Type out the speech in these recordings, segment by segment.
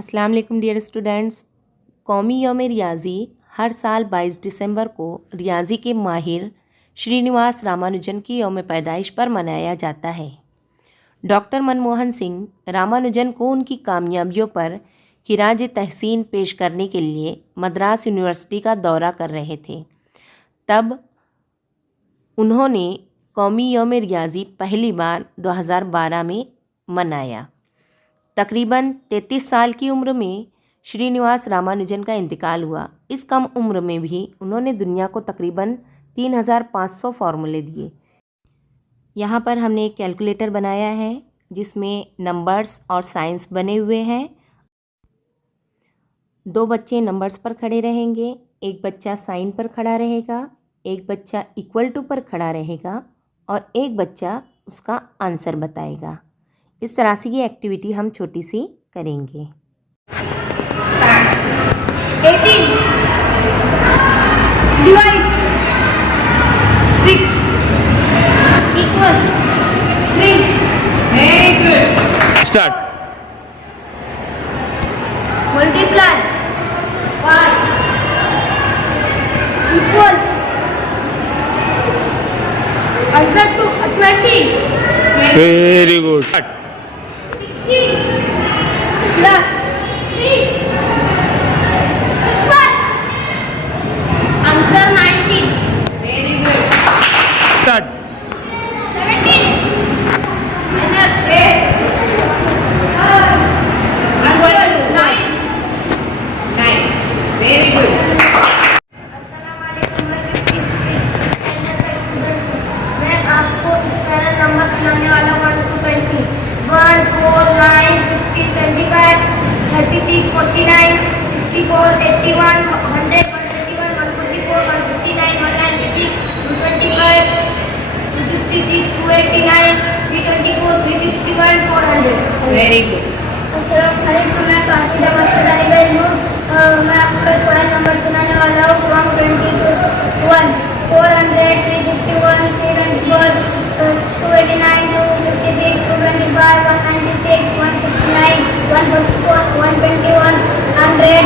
अस्सलाम वालेकुम dear students. कौमी यौम रियाज़ी हर साल 22 दिसंबर को रियाज़ी के माहिर श्रीनिवास रामानुजन की यौम पैदाइश पर मनाया जाता है। डॉक्टर मनमोहन सिंह रामानुजन को उनकी कामयाबियों पर खिराज तहसीन पेश करने के लिए मद्रास यूनिवर्सिटी का दौरा कर रहे थे। तब उन्होंने कौमी यौम रियाज़ी पहली बार 2012 में मनाया। तकरीबन 33 साल की उम्र में श्रीनिवास रामानुजन का इंतकाल हुआ। इस कम उम्र में भी उन्होंने दुनिया को तकरीबन 3500 फार्मूले दिए। यहाँ पर हमने एक कैलकुलेटर बनाया है जिसमें नंबर्स और साइंस बने हुए हैं। 2 बच्चे नंबर्स पर खड़े रहेंगे, एक बच्चा साइन पर खड़ा रहेगा, एक बच्चा इक्वल टू पर खड़ा रहेगा और एक बच्चा उसका आंसर बताएगा। इस तरह से ये एक्टिविटी हम छोटी सी करेंगे। 18 divide 6 equal 3। Very good. Start. Multiply 5 equal answer to 20। Very good. 16 plus 3 equal answer 19। Very good. Start. 17 minus 8 answer 9। Very good. मैं आपको इस पैरल नंबर सुनाने वाला हूँ 1 to 20। 1 4 9 16 25 36 49 64 81 100 121 144 159 196 225 256 289 324 361 400। Very good. अस्सलाम वालेकुम। मैं काफी जमात का तालिब इल्म हूँ। मैं आपको स्क्वायर नंबर सुनाने वाला हूँ 121 400 361 324 289 256 225 196 169 144 121 100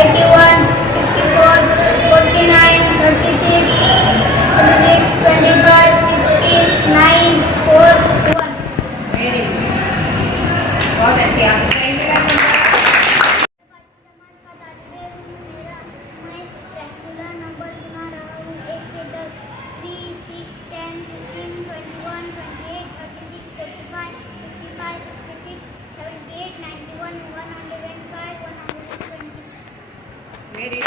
81 64 49 36 26 25 16 9 4 1। Very good. बहुत अच्छी आप मेरी